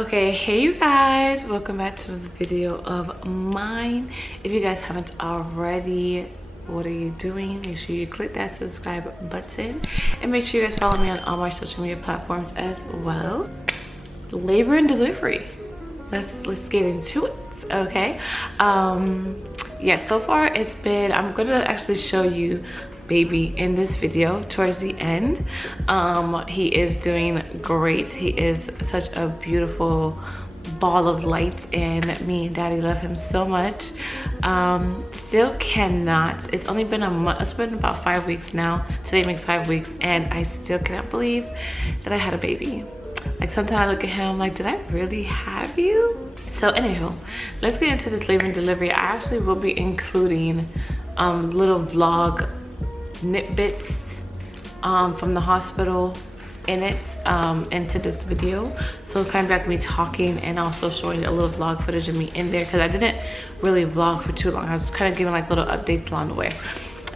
Okay, hey you guys, welcome back to the video of mine. If you guys haven't already, what are you doing? Make sure you click that subscribe button and make sure you guys follow me on all my social media platforms as well. Labor and delivery, let's get into it. Okay, yeah, so far it's been, I'm gonna actually show you baby in this video towards the end. He is doing great. He is such a beautiful ball of light, and me and daddy love him so much. Still cannot, it's only been a month, it's been about 5 weeks now. Today makes 5 weeks, and I still cannot believe that I had a baby. Like, sometimes I look at him like, did I really have you? So anywho, let's get into this labor and delivery. I actually will be including little vlog nitbits from the hospital in it into this video, so kind of like me talking and also showing a little vlog footage of me in there, because I didn't really vlog for too long. I was kind of giving like little updates along the way.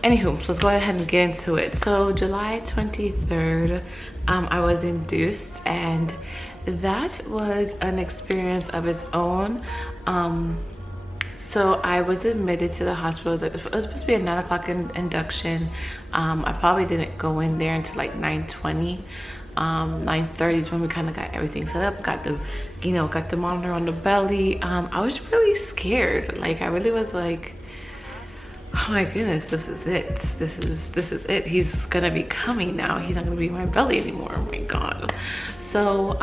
Anywho, so let's go ahead and get into it. So July 23rd, I was induced, and that was an experience of its own. So I was admitted to the hospital. It was supposed to be a 9 o'clock induction. I probably didn't go in there until like 9:20. 9:30 is when we kind of got everything set up. Got the, got the monitor on the belly. I was really scared. Like, I really was like, oh my goodness, this is it. This is it. He's gonna be coming now. He's not gonna be in my belly anymore. Oh my God. So,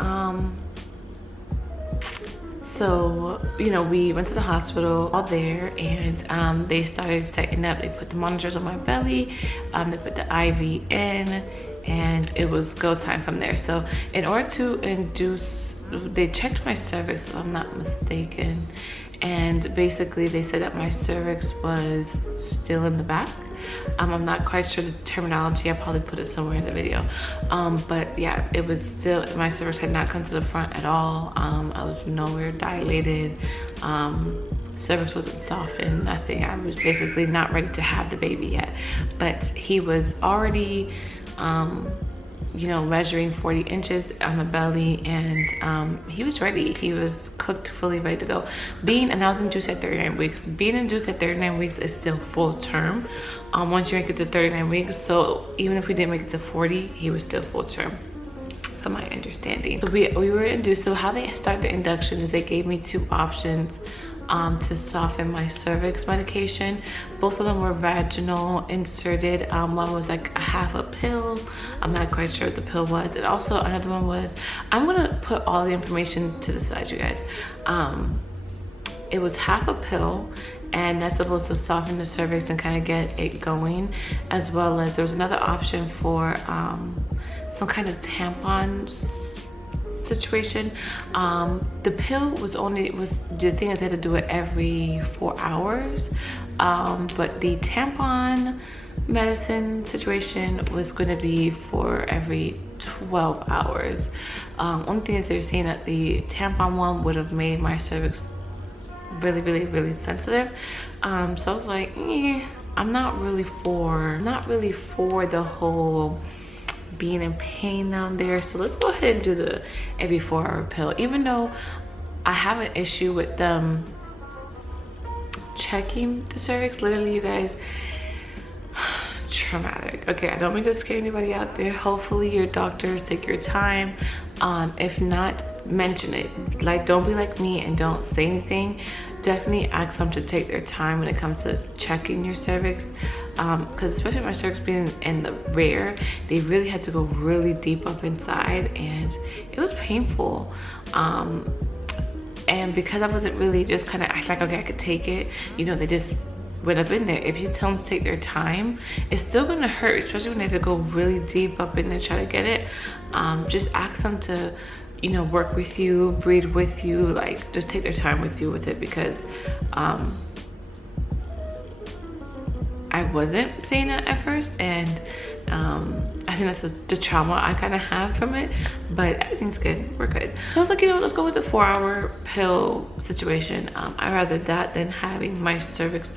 we went to the hospital all there, and they started setting up. They put the monitors on my belly, they put the IV in, and it was go time from there. So in order to induce, they checked my cervix, if I'm not mistaken, and basically they said that my cervix was still in the back. I'm not quite sure the terminology. I probably put it somewhere in the video, but yeah, it was still, my cervix had not come to the front at all. I was nowhere dilated. Cervix wasn't softened, nothing. I was basically not ready to have the baby yet, but he was already measuring 40 inches on the belly, and he was ready. He was cooked, fully ready to go. And I was induced at 39 weeks. Being induced at 39 weeks is still full term once you make it to 39 weeks. So even if we didn't make it to 40, he was still full term, from my understanding. So we were induced. So how they started the induction is they gave me 2 options to soften my cervix medication. Both of them were vaginal inserted. One was like a half a pill. I'm not quite sure what the pill was. And also another one was, I'm gonna put all the information to the side, you guys. It was half a pill, and that's supposed to soften the cervix and kind of get it going, as well as there was another option for some kind of tampon situation. The pill was the thing is they had to do it every 4 hours, but the tampon medicine situation was going to be for every 12 hours. Only thing is they're saying that the tampon one would have made my cervix really sensitive. So I was like, I'm not really for the whole being in pain down there. So let's go ahead and do the every 4 hour pill, even though I have an issue with them checking the cervix. Literally, you guys, traumatic. Okay, I don't mean to scare anybody out there. Hopefully your doctors take your time. If not, mention it. Like, don't be like me and don't say anything. Definitely ask them to take their time when it comes to checking your cervix, because especially my cervix being in the rear, they really had to go really deep up inside, and it was painful. And because I wasn't really just kind of act like, okay, I could take it, they just went up in there. If you tell them to take their time, it's still gonna hurt, especially when they have to go really deep up in there try to get it. Just ask them to work with you, breathe with you, like just take their time with you with it, because I wasn't saying that at first, and I think that's the trauma I kind of have from it, but everything's good, we're good. So I was like, let's go with the 4 hour pill situation. I'd rather that than having my cervix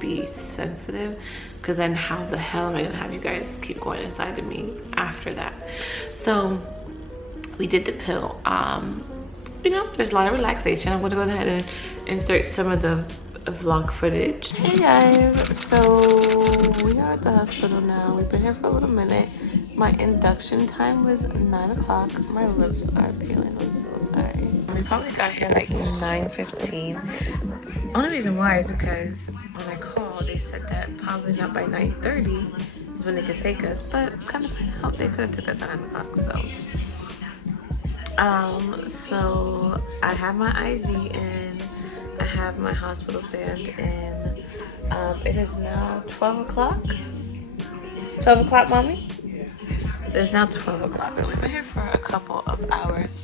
be sensitive, because then how the hell am I gonna have you guys keep going inside of me after that? So we did the pill. you know, there's a lot of relaxation. I'm gonna go ahead and insert some of the vlog footage. Hey guys, so we are at the hospital now. We've been here for a little minute. My induction time was 9 o'clock. My lips are peeling, I'm so sorry. We probably got here like 9:15. Only reason why is because when I called, they said that probably not by 9:30 is when they could take us, but kind of find out they could have took us at 9 o'clock, so. So I have my IV in, I have my hospital band in. It is now 12 o'clock. 12 o'clock, mommy? It is now 12 o'clock. So we've been here for a couple of hours.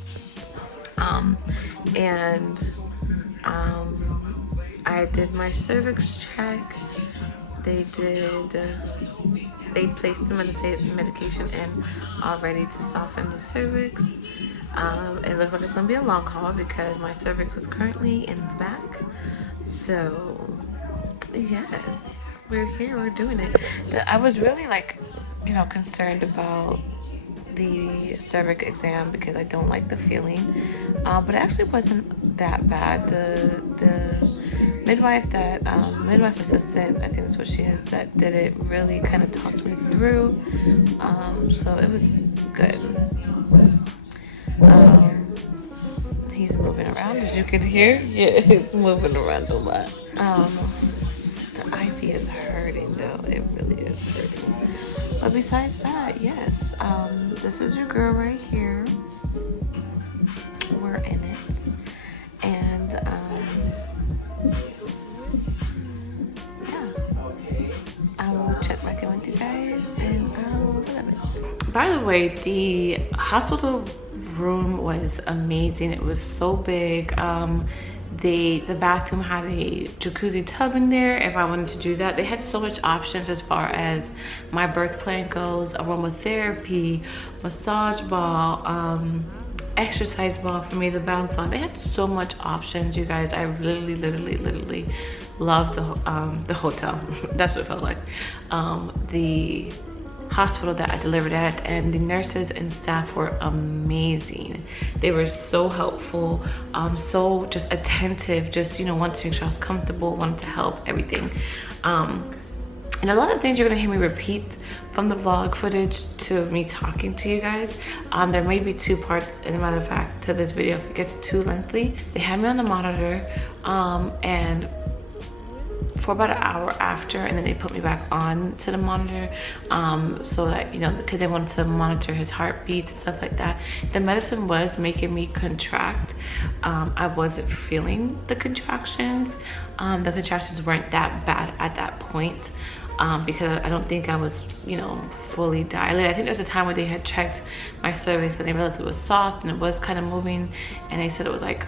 I did my cervix check. They placed the medication in already to soften the cervix. It looks like it's gonna be a long haul because my cervix is currently in the back. So yes, we're here, we're doing it. I was really like, you know, concerned about the Cervix Exam because I don't like the feeling, but it actually wasn't that bad. The midwife that midwife assistant, I think that's what she is, that did it, really kind of talked me through, so it was good. He's moving around, as you can hear. Yeah, he's moving around a lot. The IV is hurting though, it really is hurting. But besides that, yes, this is your girl right here. We're in it. And yeah, I will check back in with you guys in a little bit. By the way, the hospital room was amazing. It was so big. The bathroom had a jacuzzi tub in there if I wanted to do that. They had so much options as far as my birth plan goes: aromatherapy, massage ball, exercise ball for me to bounce on. They had so much options, you guys. I literally loved the hotel. That's what it felt like. The hospital that I delivered at, and the nurses and staff were amazing. They were so helpful, so just attentive, just, you know, wanted to make sure I was comfortable, wanted to help, everything. And a lot of things you're gonna hear me repeat from the vlog footage to me talking to you guys. There may be 2 parts, as a matter of fact, to this video. If it gets too lengthy, they had me on the monitor, and for about an hour after, and then they put me back on to the monitor, so that, you know, because they wanted to monitor his heartbeats and stuff like that. The medicine was making me contract. I wasn't feeling the contractions. The contractions weren't that bad at that point, because I don't think I was, you know, fully dilated. I think there was a time where they had checked my cervix and they realized it was soft and it was kind of moving, and they said it was like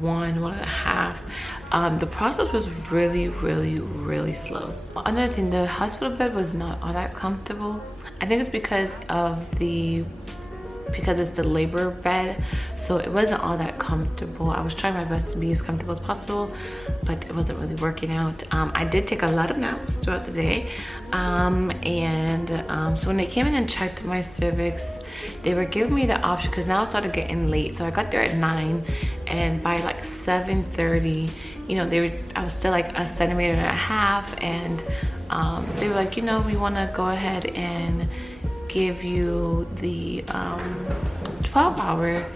1.5. The process was really slow. Another thing, the hospital bed was not all that comfortable. I think it's because it's the labor bed, so it wasn't all that comfortable. I was trying my best to be as comfortable as possible, but it wasn't really working out. I did take a lot of naps throughout the day, so when they came in and checked my cervix, they were giving me the option, because now it started getting late, so I got there at 9, and by like 7:30, you know, I was still like 1.5 centimeters, and they were like, you know, we want to go ahead and give you the 12-hour,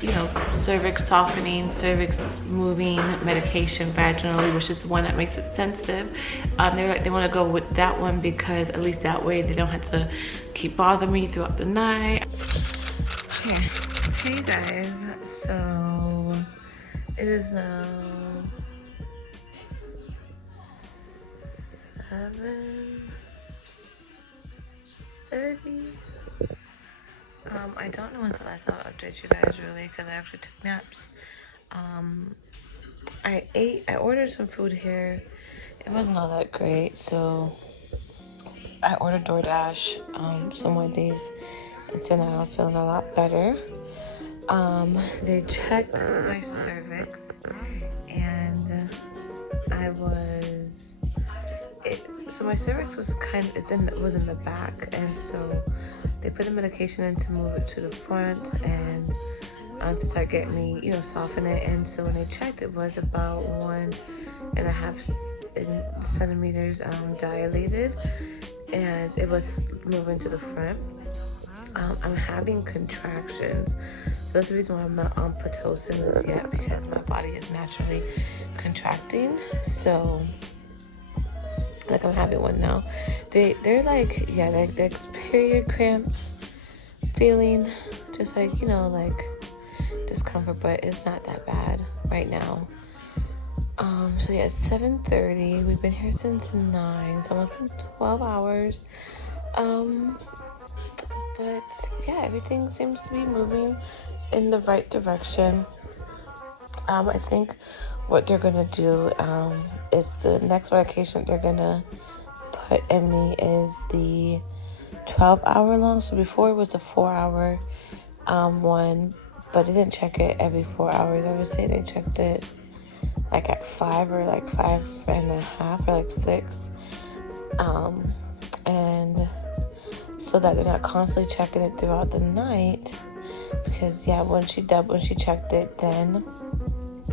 you know, cervix softening, cervix moving medication vaginally, which is the one that makes it sensitive. They're like, they want to go with that one because at least that way they don't have to keep bothering me throughout the night. Okay, hey guys, so it is now 7:30. I don't know when's the last time I update you guys, really, because I actually took naps. I ordered some food here. It wasn't all that great, so I ordered DoorDash some Wendy's, and so now I'm feeling a lot better. They checked my cervix, and so my cervix was was in the back, and so they put the medication in to move it to the front, and to start getting me, you know, soften it. And so when I checked, it was about 1.5 centimeters dilated, and it was moving to the front. I'm having contractions, so that's the reason why I'm not on Pitocin this yet, because my body is naturally contracting. So like I'm having one now. They're like, yeah, they're period cramps, feeling just like, you know, like discomfort, but it's not that bad right now. So yeah, it's 7:30. We've been here since 9, so almost been 12 hours. But yeah, everything seems to be moving in the right direction. I think what they're gonna do is the next medication they're gonna put in me is the 12-hour long. So before it was a 4-hour one, but they didn't check it every 4 hours. I would say they checked it like at 5 or like 5.5 or like 6, and so that they're not constantly checking it throughout the night. Because yeah, when she checked it, then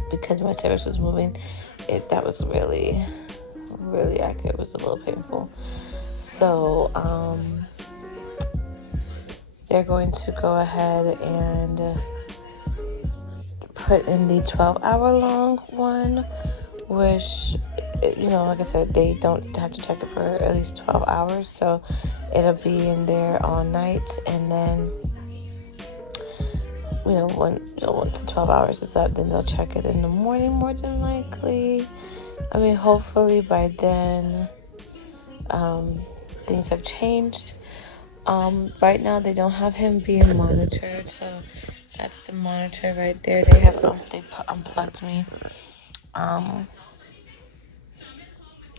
because my cervix was moving, that was really accurate. It was a little painful. So they're going to go ahead and put in the 12-hour long one, which, you know, like I said, they don't have to check it for at least 12 hours, so it'll be in there all night. And then, you know, once the 12 hours is up, then they'll check it in the morning, more than likely. I mean, hopefully by then things have changed. Right now they don't have him being monitored, so that's the monitor right there. They unplugged me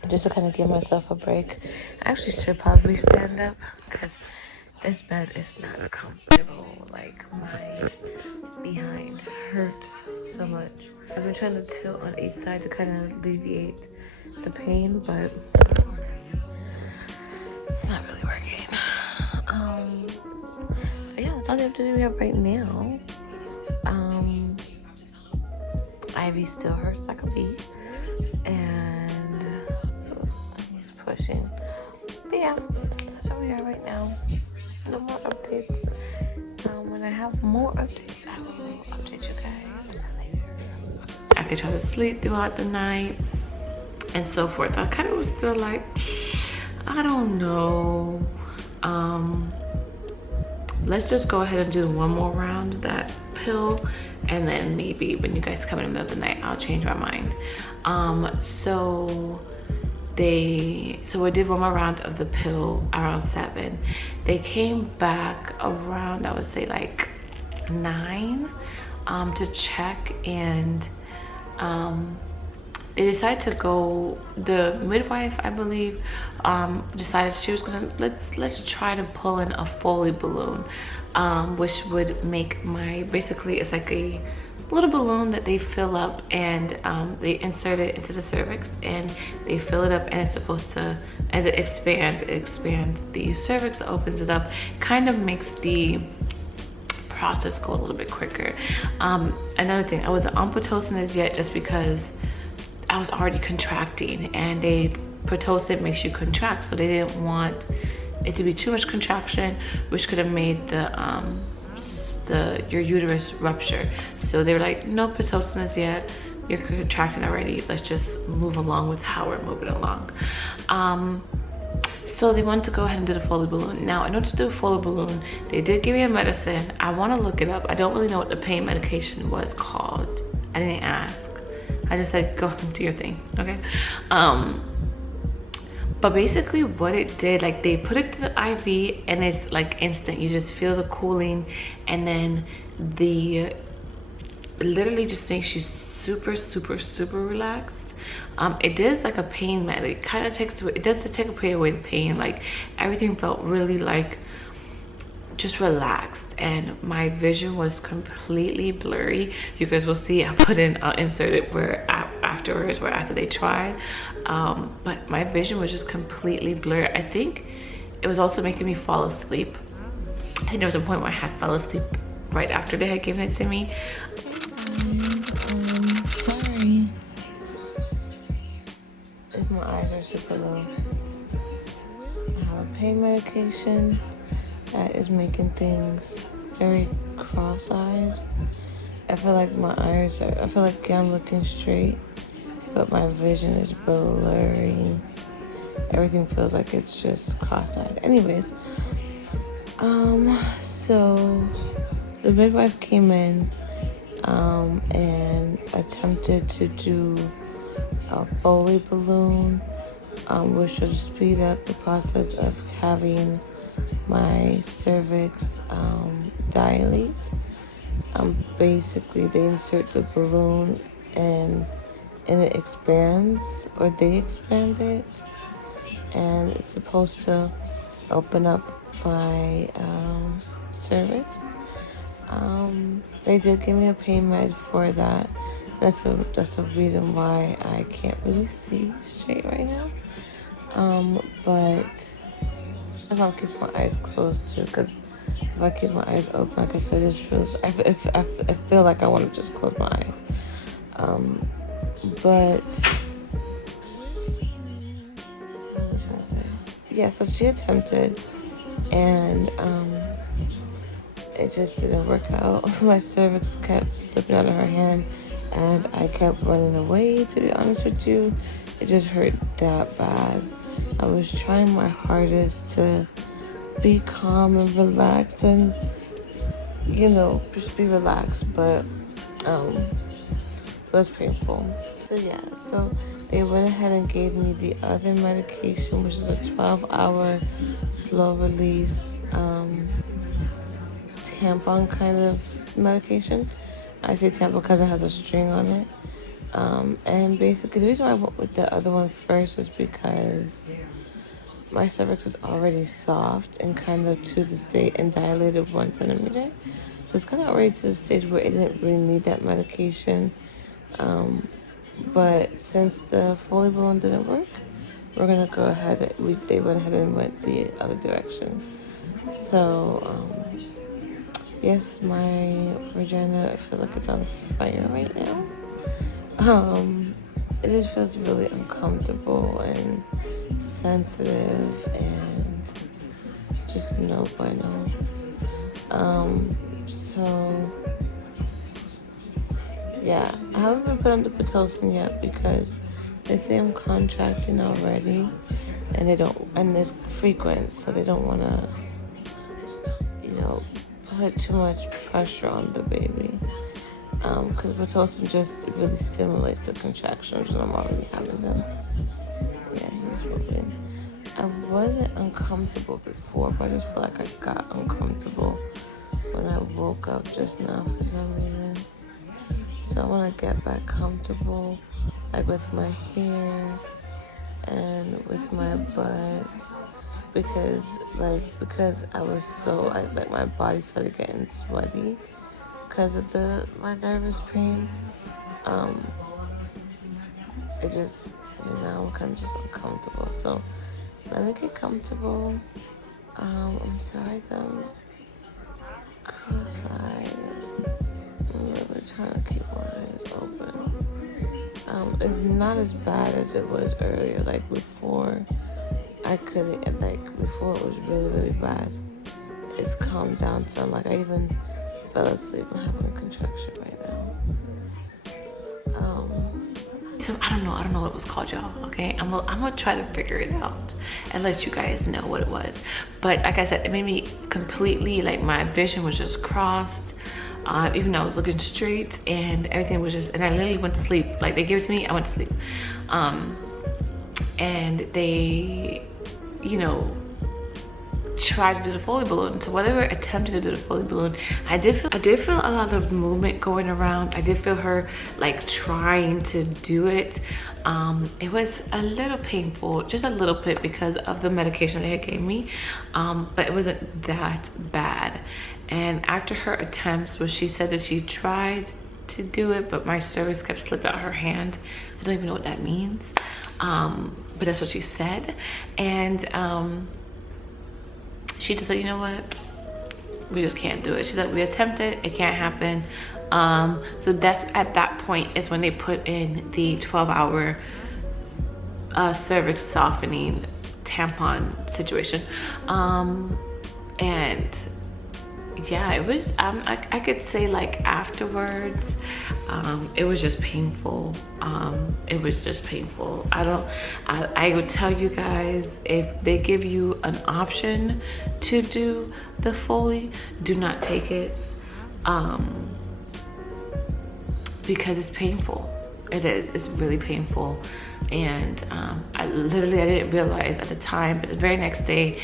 just to kind of give myself a break. I actually should probably stand up because this bed is not comfortable. Like, my behind hurts so much. I've been trying to tilt on each side to kind of alleviate the pain, but it's not really working. But yeah, that's all the update we have right now. Ivy still hurts like a bee, and he's pushing. But yeah, that's where we are right now. No more updates. When I have more updates, I will update you guys later. I could try to sleep throughout the night and so forth. I kind of was still like, I don't know. Let's just go ahead and do one more round of that pill, and then maybe when you guys come in the middle of the night, I'll change my mind. So we did one more round of the pill around 7. They came back around, I would say like 9, to check, and they decided to go, the midwife, I believe, decided she was gonna, let's try to pull in a Foley balloon, which would make basically it's like a little balloon that they fill up, and they insert it into the cervix, and they fill it up, and it's supposed to, as it expands the cervix, opens it up, kind of makes the process go a little bit quicker. Another thing, I wasn't on Pitocin as yet just because I was already contracting, and Pitocin makes you contract, so they didn't want it to be too much contraction, which could have made your uterus rupture. So they were like, no Pitocin as yet, you're contracting already, let's just move along with how we're moving along. So they wanted to go ahead and do the Foley balloon. Now, in order to do a Foley balloon, they did give me a medicine. I want to look it up. I don't really know what the pain medication was called. I didn't ask. I just said, go do your thing, okay? But basically what it did, like, they put it to the IV, and it's like instant. You just feel the cooling, and then it literally just makes you super relaxed. It is like a pain med. It kind of takes away the pain. Like, everything felt really like just relaxed, and my vision was completely blurry. You guys will see, I'll insert it afterwards where after they tried, but my vision was just completely blurred. I think it was also making me fall asleep. I think there was a point where I had fell asleep right after they had given it to me. Sorry if my eyes are super low. I have a pain medication that is making things very cross-eyed. I feel like my eyes are, I feel like I'm looking straight, but my vision is blurring. Everything feels like it's just cross-eyed. Anyways, so the midwife came in and attempted to do a Foley Balloon, which would speed up the process of having my cervix dilate. Basically, they insert the balloon and it expands, or they expand it, and it's supposed to open up my cervix. They did give me a pain med for that. That's the reason why I can't really see straight right now. But that's why I'm keeping my eyes closed too, because if I keep my eyes open, like I said, it just feels, I feel like I want to just close my eyes. But what was I trying to say? Yeah, so she attempted, and it just didn't work out. My cervix kept slipping out of her hand, and I kept running away, to be honest with you. It just hurt that bad. I was trying my hardest to be calm and relaxed and, you know, just be relaxed, but it was painful. So yeah, so they went ahead and gave me the other medication, which is a 12-hour slow release tampon kind of medication. I say tampon because it has a string on it. And basically the reason why I went with the other one first was because my cervix is already soft and kind of to the state and dilated 1 centimeter. So it's kind of already to the stage where it didn't really need that medication. But since the Foley Balloon didn't work, we're going to go ahead. They went ahead and went the other direction. So, yes, my vagina, I feel like it's on fire right now. It just feels really uncomfortable and sensitive and just no bueno. So yeah, I haven't been put on the Pitocin yet because they say I'm contracting already, and it's frequent, so they don't want to, you know, put too much pressure on the baby. Because Pitocin just really stimulates the contractions when I'm already having them. Yeah, he's moving. I wasn't uncomfortable before, but I just feel like I got uncomfortable when I woke up just now for some reason. So I want to get back comfortable, like with my hair and with my butt, because I was so, like my body started getting sweaty because of my nervous pain. It just, I'm kind of just uncomfortable. So let me get comfortable. I'm sorry that I'm cross-eyed. I'm really trying to keep my eyes open. It's not as bad as it was earlier. Like before, before it was really, really bad. It's calmed down some. Like I even fell asleep. I'm having a contraction right now. So I don't know what it was called, y'all. Okay, I'm gonna try to figure it out and let you guys know what it was. But like I said, it made me completely, like my vision was just crossed. Even though I was looking straight, and everything was just, and I literally went to sleep. Like they gave it to me, I went to sleep. And they, tried to do the Foley Balloon. So while they were attempting to do the Foley Balloon, I did feel a lot of movement going around. I did feel her like trying to do it. It was a little painful, just a little bit, because of the medication they had gave me, but it wasn't that bad. And after her attempts, where she said that she tried to do it, but my cervix kept slipping out her hand. I don't even know what that means, but that's what she said. And she just said, you know what, we just can't do it. She said, we attempted, it can't happen. So that's at that point is when they put in the 12-hour cervix softening tampon situation. And yeah, it was I could say like afterwards, it was just painful. It was just painful. I would tell you guys, if they give you an option to do the Foley, do not take it, because it's painful. It's really painful. And I didn't realize at the time, but the very next day,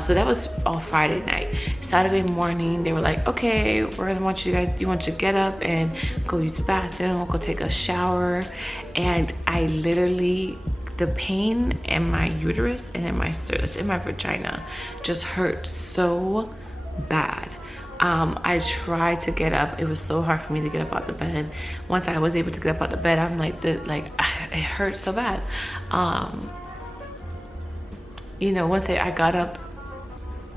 so that was all Friday night. Saturday morning, they were like, okay, we're gonna want you to get up and go use the bathroom, we'll go take a shower. And I literally, the pain in my uterus and in my vagina just hurt so bad. I tried to get up. It was so hard for me to get up out the bed. Once I was able to get up out the bed, I'm like, it hurt so bad. You know, once I got up,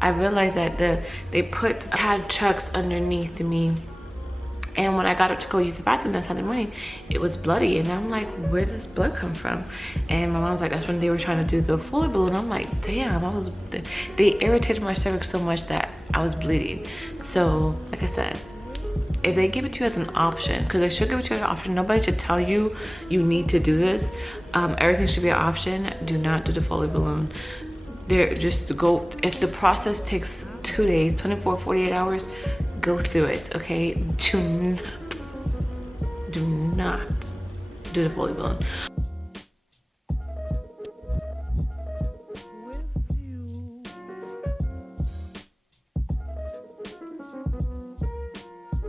I realized that they had chucks underneath me. And when I got up to go use the bathroom that Sunday morning, it was bloody. And I'm like, where does blood come from? And my mom's like, that's when they were trying to do the Foley balloon. I'm like, damn, they irritated my cervix so much that I was bleeding. So, like I said, if they give it to you as an option, because they should give it to you as an option, nobody should tell you you need to do this. Everything should be an option. Do not do the Foley balloon. If the process takes 2 days, 24, 48 hours, go through it, okay? Do not do the Foley balloon.